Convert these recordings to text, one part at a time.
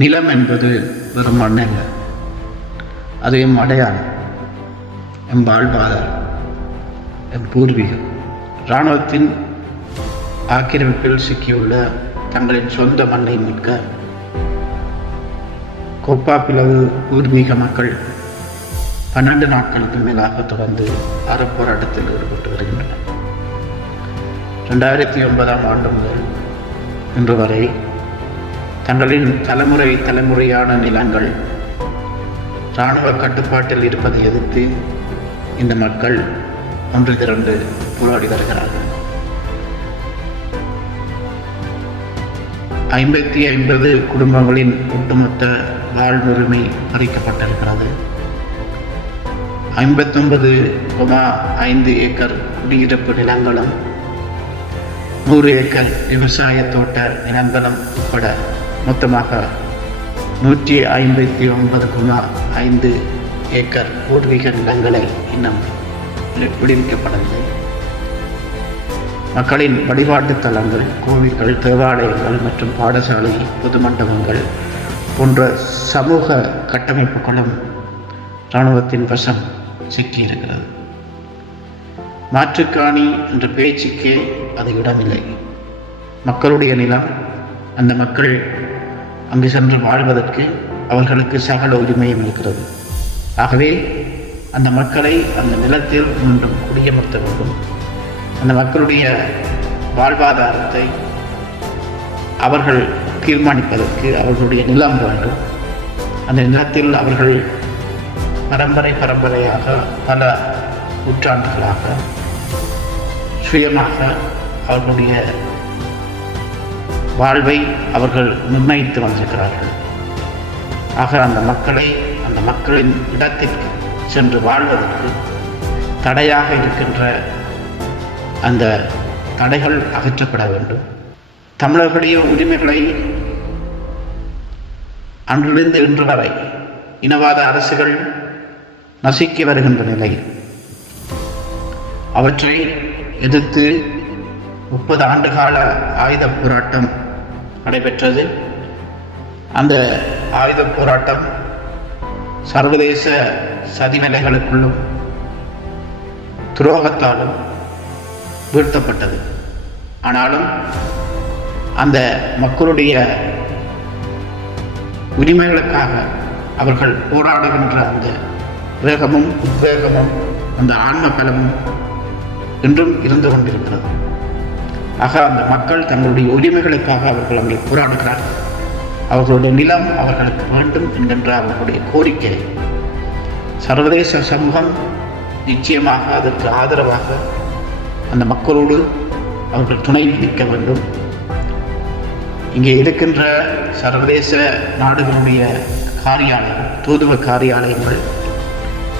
நிலம் என்பது வெறும் மண்ணல்ல, அது எம் அடையாளம், எம் வாழ்வாதாரம், எம் பூர்வீகம். இராணுவத்தின் ஆக்கிரமிப்பில் சிக்கியுள்ள தங்களின் சொந்த மண்ணை மீட்க கோப்பாப்பிளவு பூர்வீக மக்கள் 12 நாட்களுக்கு மேலாக தொடர்ந்து அறப்போராட்டத்தில் ஈடுபட்டு வருகின்றனர். 2009ஆம் ஆண்டு முதல் இன்று வரை தங்களின் தலைமுறையான நிலங்கள் இராணுவ கட்டுப்பாட்டில் இருப்பதை எதிர்த்து இந்த மக்கள் ஒன்று திரண்டு போராடி வருகிறார்கள். 550 குடும்பங்களின் ஒட்டுமொத்த வாழ்வுரிமை பறிக்கப்பட்டிருக்கிறது. 59,5 ஏக்கர் குடியிருப்பு நிலங்களும் 100 ஏக்கர் விவசாய தோட்ட நிலங்களும் உட்பட மொத்தமாக 159,5 ஏக்கர் பூர்வீக நிலங்களை இன்னும் விடுவிக்கப்படவில்லை. மக்களின் வழிபாட்டு தலங்கள், கோவில்கள், தேவாலயங்கள் மற்றும் பாடசாலை, பொது மண்டபங்கள் போன்ற சமூக கட்டமைப்புகளும் இராணுவத்தின் வசம் சிக்கியிருக்கிறது. மாற்றுக்காணி என்ற பேச்சுக்கே அது இடமில்லை. மக்களுடைய நிலம், அந்த மக்கள் அங்கு சென்று வாழ்வதற்கு அவர்களுக்கு சகல உரிமையும் இருக்கிறது. ஆகவே அந்த மக்களை அந்த நிலத்தில் மீண்டும் குடியமர்த்த வேண்டும். அந்த மக்களுடைய வாழ்வாதாரத்தை அவர்கள் தீர்மானிப்பதற்கு அவர்களுடைய நிலம் வேண்டும். அந்த நிலத்தில் அவர்கள் பரம்பரையாக பல நூற்றாண்டுகளாக சுயமாக அவர்களுடைய வாழ்வை அவர்கள் நிர்ணயித்து வந்திருக்கிறார்கள். ஆக அந்த மக்களின் இடத்திற்கு சென்று வாழ்வதற்கு தடையாக இருக்கின்ற அந்த தடைகள் அகற்றப்பட வேண்டும். தமிழர்களுடைய உரிமைகளை அன்றிலிருந்து இன்று வரை இனவாத அரசுகள் நசுக்கி வருகின்ற நிலை, அவற்றை எதிர்த்து 30 ஆண்டுகால ஆயுத போராட்டம் நடைபெற்றது. அந்த ஆயுத போராட்டம் சர்வதேச சதிநிலைகளுக்குள்ளும் துரோகத்தாலும் வீழ்த்தப்பட்டது. ஆனாலும் அந்த மக்களுடைய உரிமைகளுக்காக அவர்கள் போராடுகின்ற அந்த வேகமும் உத்வேகமும் அந்த ஆன்ம பலமும் இன்றும் இருந்து கொண்டிருக்கிறது. ஆக அந்த மக்கள் தங்களுடைய உரிமைகளுக்காக அவர்கள் அங்கே போராடுகிறார்கள். அவர்களுடைய நிலம் அவர்களுக்கு வேண்டும் என்கின்ற அவர்களுடைய கோரிக்கை சர்வதேச சமூகம் நிச்சயமாக அதற்கு ஆதரவாக அந்த மக்களோடு அவர்கள் துணை நிற்க வேண்டும். இங்கே இருக்கின்ற சர்வதேச நாடுகளுடைய காரியாலயம், தூதுவ காரியாலயங்கள்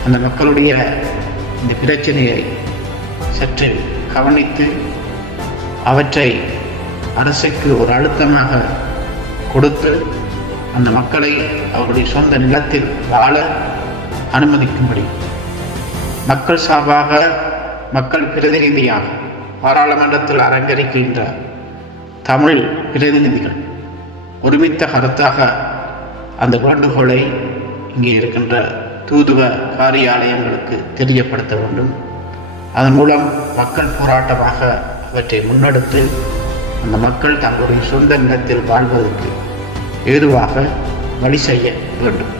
அந்த மக்களுடைய இந்த பிரச்சனையை சற்று கவனித்து அவற்றை அரசுக்கு ஒரு அழுத்தமாக கொடுத்து அந்த மக்களை அவருடைய சொந்த நிலத்தில் வாழ அனுமதிக்கும்படி மக்கள் சார்பாக, மக்கள் பிரதிநிதியாக பாராளுமன்றத்தில் அரங்கேறுகின்ற தமிழ் பிரதிநிதிகள் ஒருமித்த கருத்தாக அந்த வேண்டுகோளை இங்கே இருக்கின்ற தூதுவ காரியாலயங்களுக்கு தெரியப்படுத்த வேண்டும். அதன் மூலம் மக்கள் போராட்டமாக அவற்றை முன்னெடுத்து அந்த மக்கள் தங்களுடைய சொந்த நிலத்தில் வாழ்வதற்கு ஏதுவாக வழி செய்ய வேண்டும்.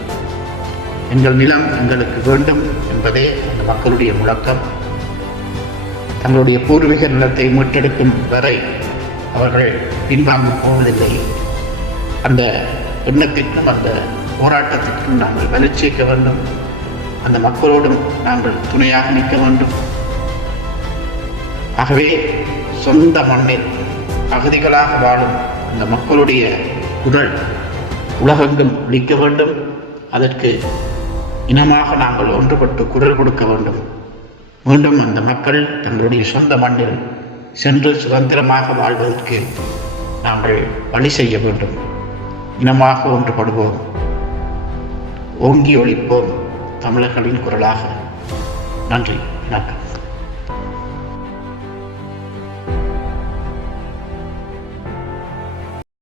எங்கள் நிலம் எங்களுக்கு வேண்டும் என்பதே அந்த மக்களுடைய முழக்கம். தங்களுடைய பூர்வீக நிலத்தை மீட்டெடுக்கும் வரை அவர்கள் பின்வாங்கப் போவதில்லை. அந்த எண்ணத்திற்கும் அந்த போராட்டத்திற்கும் நாங்கள் வலு சேர்க்க வேண்டும். அந்த மக்களோடும் நாங்கள் துணையாக நிற்க வேண்டும். ஆகவே சொந்த மண்ணில் அகதிகளாக வாழும் அந்த மக்களுடைய குரல் உலகெங்கும் ஒலிக்க வேண்டும். அதற்கு இனமாக நாங்கள் ஒன்றுபட்டு குரல் கொடுக்க வேண்டும். மீண்டும் அந்த மக்கள் தங்களுடைய சொந்த மண்ணில் சென்று சுதந்திரமாக வாழ்வதற்கு நாங்கள் வழி செய்ய வேண்டும். இனமாக ஒன்றுபடுவோம், ஓங்கி ஒழிப்போம் தமிழர்களின் குரலாக. நன்றி, வணக்கம்.